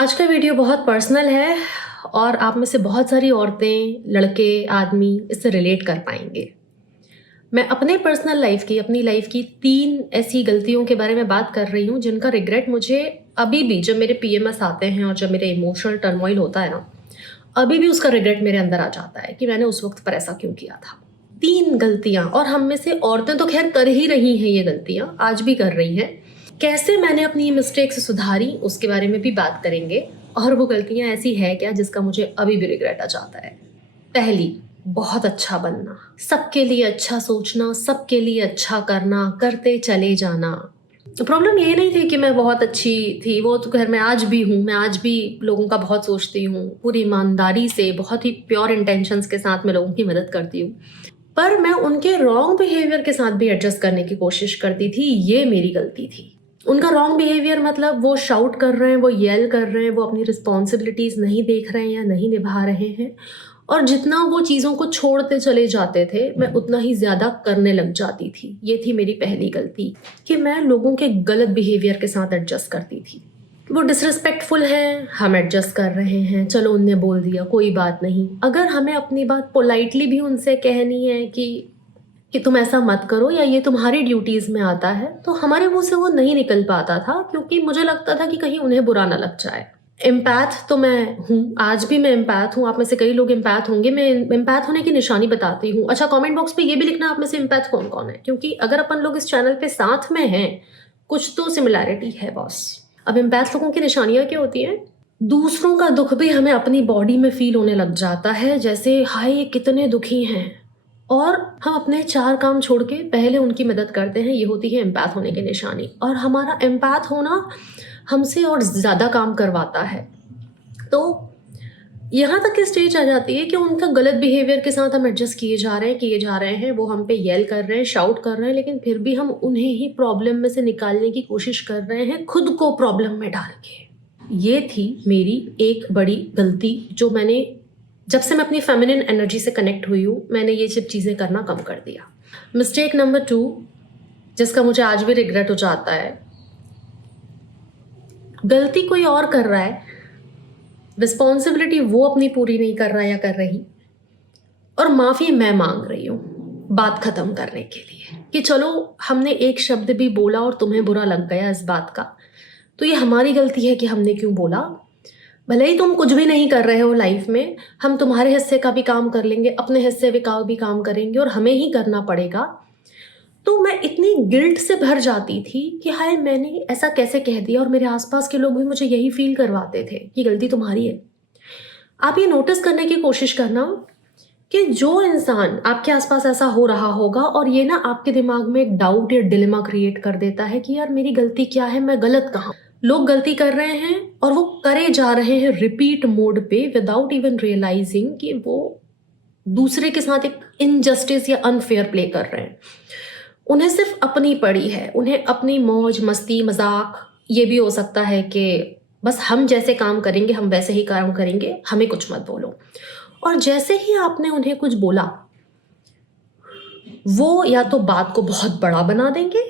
आज का वीडियो बहुत पर्सनल है और आप में से बहुत सारी औरतें, लड़के, आदमी इससे रिलेट कर पाएंगे। मैं अपने पर्सनल लाइफ की, अपनी लाइफ की 3 ऐसी गलतियों के बारे में बात कर रही हूँ जिनका रिग्रेट मुझे अभी भी, जब मेरे पीएमएस आते हैं और जब मेरे इमोशनल टर्मोइल होता है ना, अभी भी उसका रिग्रेट मेरे अंदर आ जाता है कि मैंने उस वक्त पर ऐसा क्यों किया था। 3 गलतियाँ, और हम में से औरतें तो खैर कर ही रही हैं ये गलतियाँ, आज भी कर रही हैं। कैसे मैंने अपनी ये मिस्टेक्स सुधारी उसके बारे में भी बात करेंगे। और वो गलतियाँ ऐसी है क्या जिसका मुझे अभी भी रिग्रेट आ जाता है। पहली, बहुत अच्छा बनना, सबके लिए अच्छा सोचना, सबके लिए अच्छा करना, करते चले जाना। प्रॉब्लम ये नहीं थी कि मैं बहुत अच्छी थी, वो तो खैर मैं आज भी हूँ, मैं आज भी लोगों का बहुत सोचती हूँ, पूरी ईमानदारी से, बहुत ही प्योर इंटेंशंस के साथ मैं लोगों की मदद करती हूँ। पर मैं उनके रॉन्ग बिहेवियर के साथ भी एडजस्ट करने की कोशिश करती थी, ये मेरी गलती थी। उनका रॉन्ग बिहेवियर मतलब वो शाउट कर रहे हैं, वो येल कर रहे हैं, वो अपनी रिस्पॉन्सिबिलिटीज़ नहीं देख रहे हैं या नहीं निभा रहे हैं, और जितना वो चीज़ों को छोड़ते चले जाते थे, मैं उतना ही ज़्यादा करने लग जाती थी। ये थी मेरी पहली गलती कि मैं लोगों के गलत बिहेवियर के साथ एडजस्ट करती थी। वो डिसरिस्पेक्टफुल है, हम एडजस्ट कर रहे हैं, चलो उनने बोल दिया, कोई बात नहीं। अगर हमें अपनी बात पोलाइटली भी उनसे कहनी है कि तुम ऐसा मत करो या ये तुम्हारी ड्यूटीज़ में आता है, तो हमारे मुंह से वो नहीं निकल पाता था, क्योंकि मुझे लगता था कि कहीं उन्हें बुरा ना लग जाए। एम्पैथ तो मैं हूँ, आज भी मैं एम्पैथ हूँ। आप में से कई लोग एम्पैथ होंगे। मैं एम्पैथ होने की निशानी बताती हूँ। अच्छा, कमेंट बॉक्स पे ये भी लिखना आप में से एम्पैथ कौन कौन है, क्योंकि अगर अपन लोग इस चैनल पे साथ में हैं, कुछ तो सिमिलैरिटी है बॉस। अब एम्पैथ लोगों की निशानियाँ क्या होती हैं? दूसरों का दुख भी हमें अपनी बॉडी में फील होने लग जाता है, जैसे हाय ये कितने दुखी हैं, और हम अपने 4 काम छोड़ के पहले उनकी मदद करते हैं। ये होती है एम्पैथ होने की निशानी। और हमारा एम्पैथ होना हमसे और ज़्यादा काम करवाता है। तो यहाँ तक की स्टेज आ जाती है कि उनका गलत बिहेवियर के साथ हम एडजस्ट किए जा रहे हैं, वो हम पे येल कर रहे हैं, शाउट कर रहे हैं, लेकिन फिर भी हम उन्हें ही प्रॉब्लम में से निकालने की कोशिश कर रहे हैं, खुद को प्रॉब्लम में डाल के। ये थी मेरी एक बड़ी गलती, जो मैंने, जब से मैं अपनी फेमिनिन एनर्जी से कनेक्ट हुई हूँ, मैंने ये सब चीज़ें करना कम कर दिया। मिस्टेक नंबर 2, जिसका मुझे आज भी रिग्रेट हो जाता है, गलती कोई और कर रहा है, रिस्पॉन्सिबिलिटी वो अपनी पूरी नहीं कर रहा या कर रही, और माफ़ी मैं मांग रही हूँ बात ख़त्म करने के लिए, कि चलो हमने एक शब्द भी बोला और तुम्हें बुरा लग गया इस बात का, तो ये हमारी गलती है कि हमने क्यों बोला। भले ही तुम कुछ भी नहीं कर रहे हो लाइफ में, हम तुम्हारे हिस्से का भी काम कर लेंगे, अपने हिस्से का भी काम करेंगे, और हमें ही करना पड़ेगा। तो मैं इतनी गिल्ट से भर जाती थी कि हाय मैंने ऐसा कैसे कह दिया, और मेरे आसपास के लोग भी मुझे यही फील करवाते थे कि गलती तुम्हारी है। आप ये नोटिस करने की कोशिश करना कि जो इंसान आपके आसपास ऐसा हो रहा होगा, और ये ना आपके दिमाग में एक डाउट या डिलेमा क्रिएट कर देता है कि यार मेरी गलती क्या है, मैं गलत कहाँ। लोग गलती कर रहे हैं और वो करे जा रहे हैं रिपीट मोड पे, विदाउट इवन रियलाइजिंग कि वो दूसरे के साथ एक इनजस्टिस या अनफेयर प्ले कर रहे हैं। उन्हें सिर्फ अपनी पड़ी है, उन्हें अपनी मौज मस्ती मजाक। ये भी हो सकता है कि बस हम जैसे काम करेंगे हम वैसे ही काम करेंगे, हमें कुछ मत बोलो। और जैसे ही आपने उन्हें कुछ बोला, वो या तो बात को बहुत बड़ा बना देंगे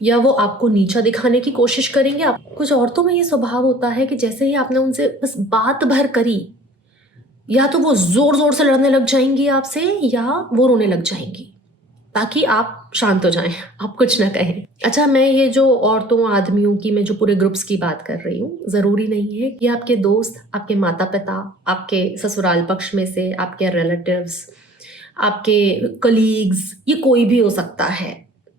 या वो आपको नीचा दिखाने की कोशिश करेंगे। आप कुछ औरतों में ये स्वभाव होता है कि जैसे ही आपने उनसे बस बात भर करी, या तो वो जोर जोर से लड़ने लग जाएंगी आपसे, या वो रोने लग जाएंगी ताकि आप शांत हो जाएं, आप कुछ ना कहें। अच्छा, मैं ये जो औरतों आदमियों की, मैं जो पूरे ग्रुप्स की बात कर रही हूँ, ज़रूरी नहीं है कि आपके दोस्त, आपके माता पिता, आपके ससुराल पक्ष में से आपके रिलेटिव्स, आपके कलीग्स, ये कोई भी हो सकता है।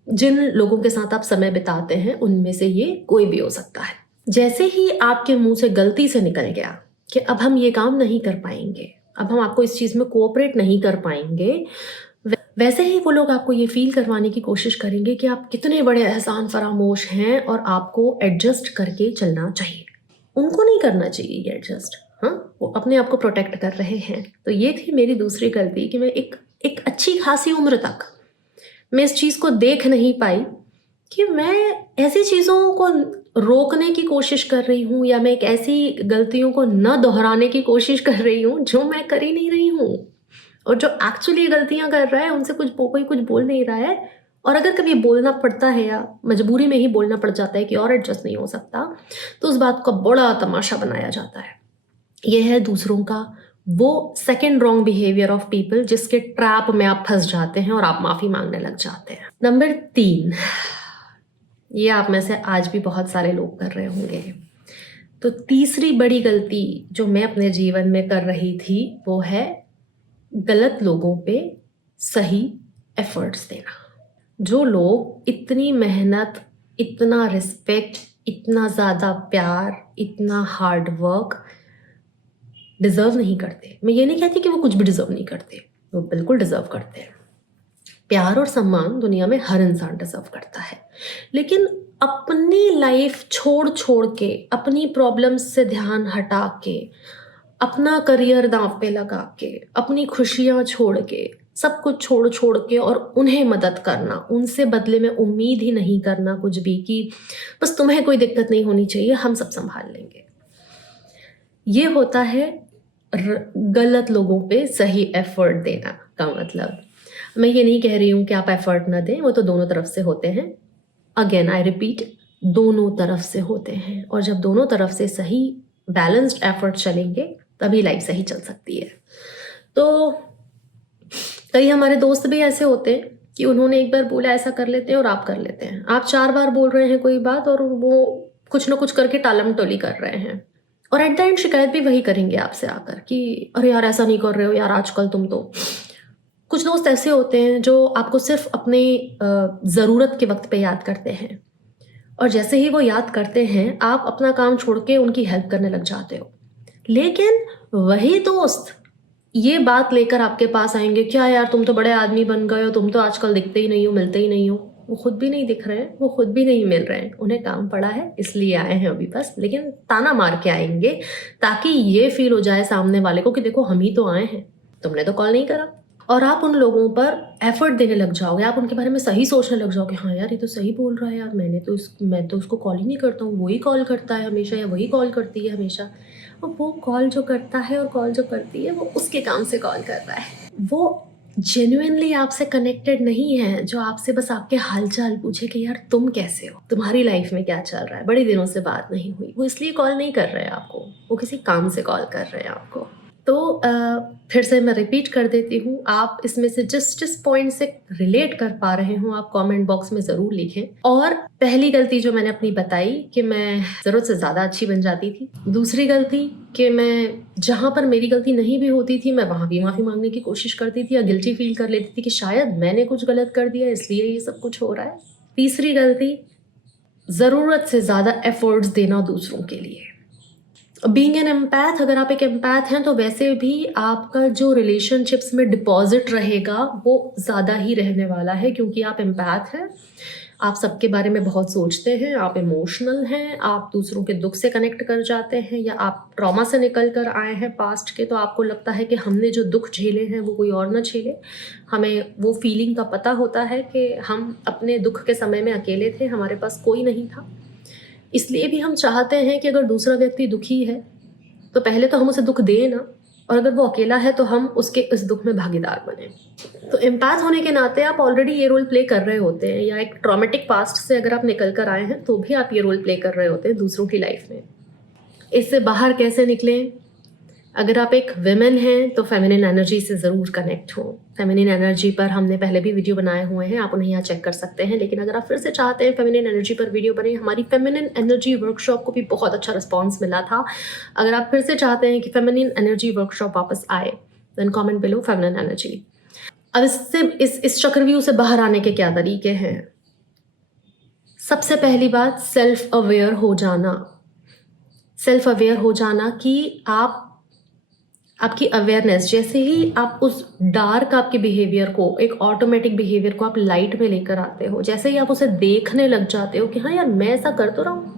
जिन लोगों के साथ आप समय बिताते हैं उनमें से ये कोई भी हो सकता है। जैसे ही आपके मुंह से गलती से निकल गया कि अब हम ये काम नहीं कर पाएंगे, अब हम आपको इस चीज़ में कोऑपरेट नहीं कर पाएंगे, वैसे ही वो लोग आपको ये फील करवाने की कोशिश करेंगे कि आप कितने बड़े एहसान फरामोश हैं और आपको एडजस्ट करके चलना चाहिए। उनको नहीं करना चाहिए ये एडजस्ट, हाँ, वो अपने आप को प्रोटेक्ट कर रहे हैं। तो ये थी मेरी दूसरी गलती कि मैं एक अच्छी खासी उम्र तक मैं इस चीज़ को देख नहीं पाई कि मैं ऐसी चीज़ों को रोकने की कोशिश कर रही हूँ, या मैं एक ऐसी गलतियों को न दोहराने की कोशिश कर रही हूँ जो मैं कर ही नहीं रही हूँ। और जो एक्चुअली गलतियां कर रहा है, उनसे कोई कुछ बोल नहीं रहा है, और अगर कभी बोलना पड़ता है या मजबूरी में ही बोलना पड़ जाता है कि और एडजस्ट नहीं हो सकता, तो उस बात का बड़ा तमाशा बनाया जाता है। ये है दूसरों का वो second wrong behaviour of people जिसके ट्रैप में आप फंस जाते हैं और आप माफ़ी मांगने लग जाते हैं। नंबर 3, ये आप में से आज भी बहुत सारे लोग कर रहे होंगे। तो तीसरी बड़ी गलती जो मैं अपने जीवन में कर रही थी वो है गलत लोगों पे सही एफर्ट्स देना। जो लोग इतनी मेहनत, इतना रिस्पेक्ट, इतना ज़्यादा प्यार, इतना हार्ड वर्क डिज़र्व नहीं करते। मैं ये नहीं कहती कि वो कुछ भी डिज़र्व नहीं करते, वो बिल्कुल डिज़र्व करते हैं। प्यार और सम्मान दुनिया में हर इंसान डिज़र्व करता है, लेकिन अपनी लाइफ छोड़ छोड़ के, अपनी प्रॉब्लम्स से ध्यान हटा के, अपना करियर दांव पे लगा के, अपनी खुशियाँ छोड़ के, सब कुछ छोड़ छोड़ के और उन्हें मदद करना, उनसे बदले में उम्मीद ही नहीं करना कुछ भी कि बस तुम्हें कोई दिक्कत नहीं होनी चाहिए, हम सब संभाल लेंगे। ये होता है गलत लोगों पे सही एफर्ट देना का मतलब। मैं ये नहीं कह रही हूँ कि आप एफर्ट ना दें, वो तो दोनों तरफ से होते हैं। अगेन आई रिपीट, दोनों तरफ से होते हैं, और जब दोनों तरफ से सही बैलेंस्ड एफर्ट चलेंगे तभी लाइफ सही चल सकती है। तो कई हमारे दोस्त भी ऐसे होते हैं कि उन्होंने एक बार बोला ऐसा कर लेते हैं और आप कर लेते हैं। आप 4 बार बोल रहे हैं कोई बात और वो कुछ ना कुछ करके टालम टोली कर रहे हैं, और एट द एंड शिकायत भी वही करेंगे आपसे आकर कि अरे यार ऐसा नहीं कर रहे हो यार आजकल तुम तो। कुछ दोस्त ऐसे होते हैं जो आपको सिर्फ अपने ज़रूरत के वक्त पे याद करते हैं, और जैसे ही वो याद करते हैं आप अपना काम छोड़ के उनकी हेल्प करने लग जाते हो। लेकिन वही दोस्त ये बात लेकर आपके पास आएंगे, क्या यार तुम तो बड़े आदमी बन गए हो, तुम तो आजकल दिखते ही नहीं हो, मिलते ही नहीं हो। वो खुद भी नहीं दिख रहे हैं, वो खुद भी नहीं मिल रहे हैं, उन्हें काम पड़ा है इसलिए आए हैं अभी बस, लेकिन ताना मार के आएंगे ताकि ये फील हो जाए सामने वाले को कि देखो हम ही तो आए हैं, तुमने तो कॉल नहीं करा। और आप उन लोगों पर एफर्ट देने लग जाओगे, आप उनके बारे में सही सोचने लग जाओगे, हाँ यार ये तो सही बोल रहा है यार, मैं तो उसको कॉल ही नहीं करता हूँ, वही कॉल करता है हमेशा, या वही कॉल करती है हमेशा। और वो कॉल जो करता है और कॉल जो करती है वो उसके काम से कॉल कर रहा है, वो जेन्युइनली आपसे कनेक्टेड नहीं है, जो आपसे बस आपके हालचाल पूछे कि यार तुम कैसे हो, तुम्हारी लाइफ में क्या चल रहा है, बड़े दिनों से बात नहीं हुई। वो इसलिए कॉल नहीं कर रहे हैं आपको, वो किसी काम से कॉल कर रहे हैं आपको। तो फिर से मैं रिपीट कर देती हूँ, आप इसमें से जिस पॉइंट से रिलेट कर पा रहे हो आप कमेंट बॉक्स में ज़रूर लिखें। और पहली गलती जो मैंने अपनी बताई कि मैं ज़रूरत से ज़्यादा अच्छी बन जाती थी। दूसरी गलती कि मैं जहाँ पर मेरी गलती नहीं भी होती थी मैं वहाँ भी माफ़ी मांगने की कोशिश करती थी या गिल्टी फील कर लेती थी कि शायद मैंने कुछ गलत कर दिया इसलिए ये सब कुछ हो रहा है। तीसरी गलती, ज़रूरत से ज़्यादा एफर्ट्स देना दूसरों के लिए। बीइंग एन एम्पैथ, अगर आप एक एम्पैथ हैं तो वैसे भी आपका जो रिलेशनशिप्स में डिपॉजिट रहेगा वो ज़्यादा ही रहने वाला है, क्योंकि आप एम्पैथ हैं, आप सबके बारे में बहुत सोचते हैं, आप इमोशनल हैं, आप दूसरों के दुख से कनेक्ट कर जाते हैं, या आप ट्रॉमा से निकल कर आए हैं पास्ट के, तो आपको लगता है कि हमने जो दुख झेले हैं वो कोई और ना झेले। हमें वो फीलिंग का पता होता है कि हम अपने दुख के समय में अकेले थे, हमारे पास कोई नहीं था। इसलिए भी हम चाहते हैं कि अगर दूसरा व्यक्ति दुखी है तो पहले तो हम उसे दुख दें ना, और अगर वो अकेला है तो हम उसके इस दुख में भागीदार बने। तो एम्पैथ होने के नाते आप ऑलरेडी ये रोल प्ले कर रहे होते हैं, या एक ट्रॉमेटिक पास्ट से अगर आप निकल कर आए हैं तो भी आप ये रोल प्ले कर रहे होते हैं दूसरों की लाइफ में। इससे बाहर कैसे निकलें? अगर आप एक विमेन हैं तो फेमिनिन एनर्जी से ज़रूर कनेक्ट हो। फेमिनिन एनर्जी पर हमने पहले भी वीडियो बनाए हुए हैं, आप उन्हें यहाँ चेक कर सकते हैं। लेकिन अगर आप फिर से चाहते हैं फेमिनिन एनर्जी पर वीडियो बने, हमारी फेमिनिन एनर्जी वर्कशॉप को भी बहुत अच्छा रिस्पॉन्स मिला था। अगर आप फिर से चाहते हैं कि फेमिनिन एनर्जी वर्कशॉप वापस आए, then comment below feminine energy. अब इस चक्रव्यूह से बाहर आने के क्या तरीके हैं? सबसे पहली बात, सेल्फ अवेयर हो जाना। सेल्फ अवेयर हो जाना कि आपकी अवेयरनेस, जैसे ही आप उस डार्क आपके बिहेवियर को, एक ऑटोमेटिक बिहेवियर को आप लाइट में लेकर आते हो, जैसे ही आप उसे देखने लग जाते हो कि हाँ यार मैं ऐसा कर तो रहा हूँ,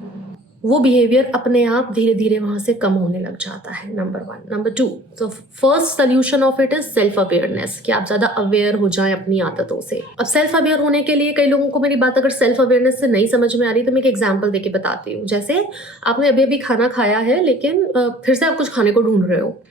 वो बिहेवियर अपने आप धीरे धीरे वहाँ से कम होने लग जाता है। नंबर 1। नंबर 2, तो first solution of it is self awareness, कि आप ज़्यादा अवेयर हो जाएं अपनी आदतों से। अब सेल्फ अवेयर होने के लिए कई लोगों को मेरी बात अगर सेल्फ अवेयरनेस से नहीं समझ में आ रही तो मैं एक एग्जाम्पल देके बताती हूँ। जैसे आपने अभी अभी खाना खाया है, लेकिन फिर से आप कुछ खाने को ढूंढ रहे हो,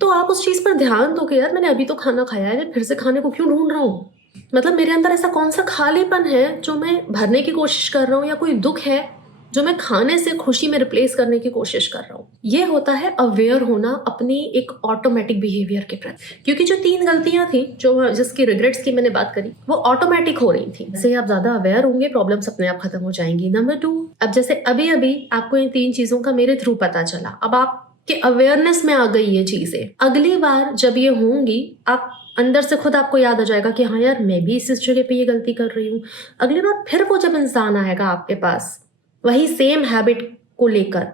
तो आप उस चीज़ पर ध्यान दो कि यार मैंने अभी तो खाना खाया है, मैं फिर से खाने को क्यों ढूंढ रहा हूँ। मतलब मेरे अंदर ऐसा कौन सा खालीपन है जो मैं भरने की कोशिश कर रहा हूँ, या कोई दुख है जो मैं खाने से खुशी में रिप्लेस करने की कोशिश कर रहा हूँ। ये होता है अवेयर होना अपनी एक ऑटोमेटिक बिहेवियर के प्रति। क्योंकि जो 3 गलतियां थी जो जिसकी रिग्रेट्स की मैंने बात करी, वो ऑटोमेटिक हो रही थी। जैसे आप ज्यादा अवेयर होंगे, प्रॉब्लम्स अपने आप खत्म हो जाएंगी। नंबर 2, अब जैसे अभी अभी आपको इन 3 चीजों का मेरे थ्रू पता चला, अब आप कि अवेयरनेस में आ गई ये चीजें। अगली बार जब ये होंगी, आप अंदर से खुद आपको याद आ जाएगा कि हाँ यार, मैं भी इस जगह पे ये गलती कर रही हूँ। अगली बार फिर वो जब इंसान आएगा आपके पास वही सेम हैबिट को लेकर,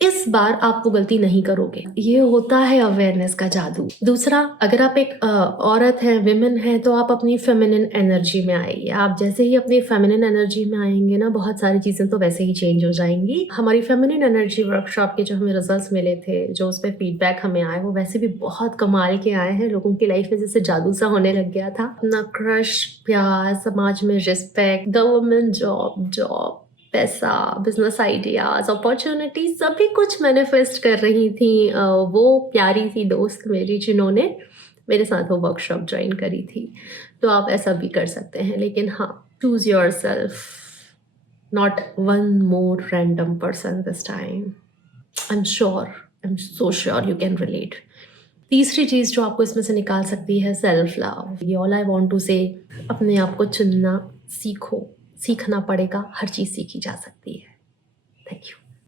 इस बार आप वो गलती नहीं करोगे। ये होता है अवेयरनेस का जादू। दूसरा, अगर आप एक औरत है, विमेन है, तो आप अपनी फेमिनिन एनर्जी में आइए। आप जैसे ही अपनी फेमिनिन एनर्जी में आएंगे ना, बहुत सारी चीजें तो वैसे ही चेंज हो जाएंगी। हमारी फेमिनिन एनर्जी वर्कशॉप के जो हमें रिजल्ट्स मिले थे, जो उस पर फीडबैक हमें आए, वो वैसे भी बहुत कमाल के आए हैं। लोगों की लाइफ में जैसे जादू सा होने लग गया था। अपना क्रश, प्यार, समाज में रिस्पेक्ट, गवर्नमेंट जॉब, पैसा, बिजनेस आइडियाज, अपॉर्चुनिटी, सभी कुछ मैनिफेस्ट कर रही थी वो प्यारी सी दोस्त मेरी, जिन्होंने मेरे साथ वो वर्कशॉप ज्वाइन करी थी। तो आप ऐसा भी कर सकते हैं। लेकिन हाँ, choose your self, not one more random person this time. I am so sure you can relate. तीसरी चीज जो आपको इसमें से निकाल सकती है, सेल्फ लव। ये ऑल आई वांट टू से, अपने आप को चुनना सीखो। सीखना पड़ेगा, हर चीज सीखी जा सकती है। Thank you.